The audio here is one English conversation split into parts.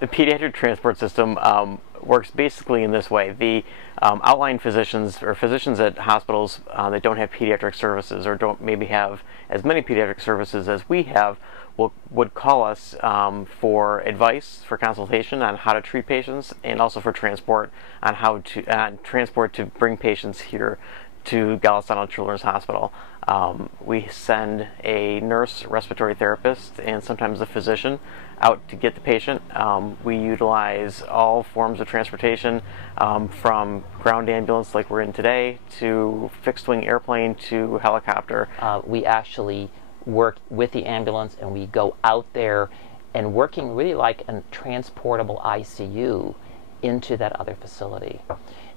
The pediatric transport system works basically in this way. The outline physicians or physicians at hospitals that don't have pediatric services or don't maybe have as many pediatric services as we have would call us for advice, for consultation on how to treat patients, and also for transport on how to transport to bring patients here to Golisano Children's Hospital. We send a nurse, respiratory therapist, and sometimes a physician out to get the patient. We utilize all forms of transportation, from ground ambulance like we're in today to fixed wing airplane to helicopter. We actually work with the ambulance, and we go out there and working really like a transportable ICU into that other facility.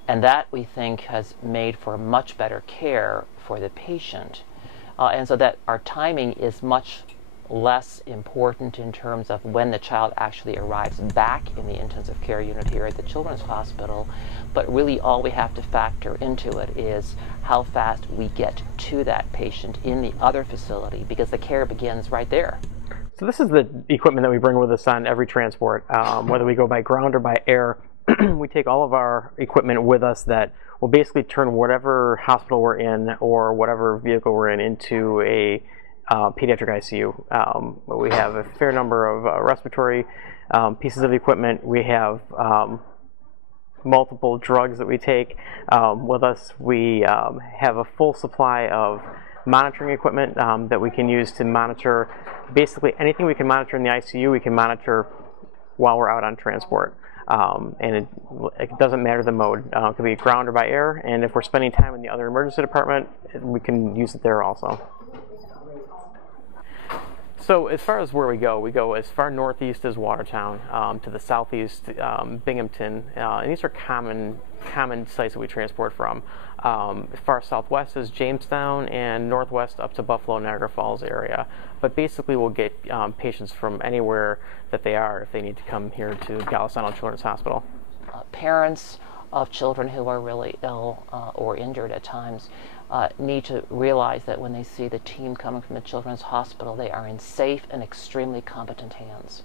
And that, we think, has made for much better care for the patient. And so that our timing is much less important in terms of when the child actually arrives back in the intensive care unit here at the Children's Hospital. But really all we have to factor into it is how fast we get to that patient in the other facility, because the care begins right there. So this is the equipment that we bring with us on every transport, whether we go by ground or by air. We take all of our equipment with us that will basically turn whatever hospital we're in or whatever vehicle we're in into a pediatric ICU. We have a fair number of respiratory pieces of equipment. We have multiple drugs that we take with us. We have a full supply of monitoring equipment that we can use to monitor basically anything we can monitor in the ICU, we can monitor while we're out on transport. And it doesn't matter the mode. It could be ground or by air, and if we're spending time in the other emergency department, we can use it there also. So as far as where we go as far northeast as Watertown, to the southeast, Binghamton, and these are common sites that we transport from. As far southwest is Jamestown, and northwest up to Buffalo, Niagara Falls area. But basically we'll get patients from anywhere that they are if they need to come here to Golisano Children's Hospital. Parents of children who are really ill or injured at times need to realize that when they see the team coming from the Children's Hospital, they are in safe and extremely competent hands.